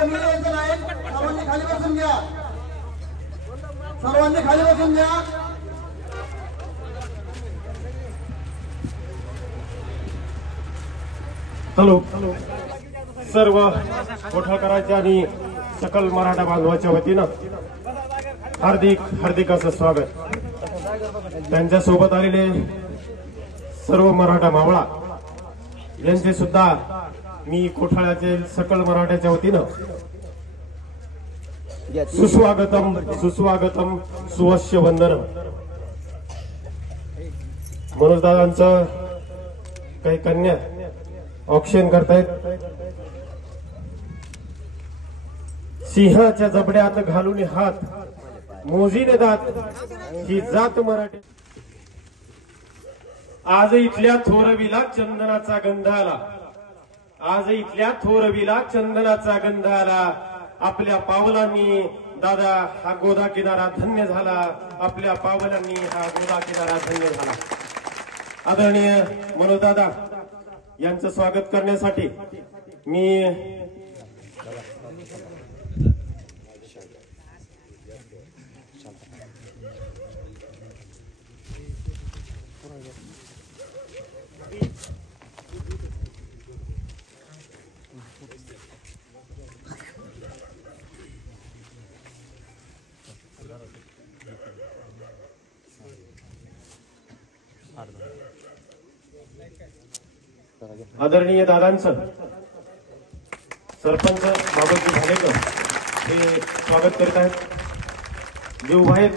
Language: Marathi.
कोणी यायचं नाही, सर्वांनी खाली बसून घ्या, सर्वांनी खाली बसून घ्या। हॅलो, सर्व कोठाळकरांच्या आणि सकल मराठा बांधवाच्या वतीनं हार्दिक हार्दिक असं स्वागत। त्यांच्या सोबत आलेले सर्व मराठा मावळा यांचे सुद्धा मी कोठाळ्याचे सकल मराठ्याच्या वतीनं सुस्वागतम सुस्वागतम सुवश्य वंदनम। मनोज दादांचं काही कन्या ऑक्शन करतायत। सिंहाच्या जबड्यात घालून हात मोजीने दात ही जात मराठी। आज इथल्या थोरवीला चंदनाचा गंध आला, आज इथल्या थोरवीला चंदनाचा गंध आला। आपल्या पावलांनी दादा हा गोदा किनारा धन्य झाला, आपल्या पावलांनी हा गोदा किनारा धन्य झाला। आदरणीय मनोज दादा यांचं स्वागत करण्यासाठी मी आदरणीय दादांचं सरपंच बाबाजी भालेकर हे स्वागत करीत आहेत। देवभाई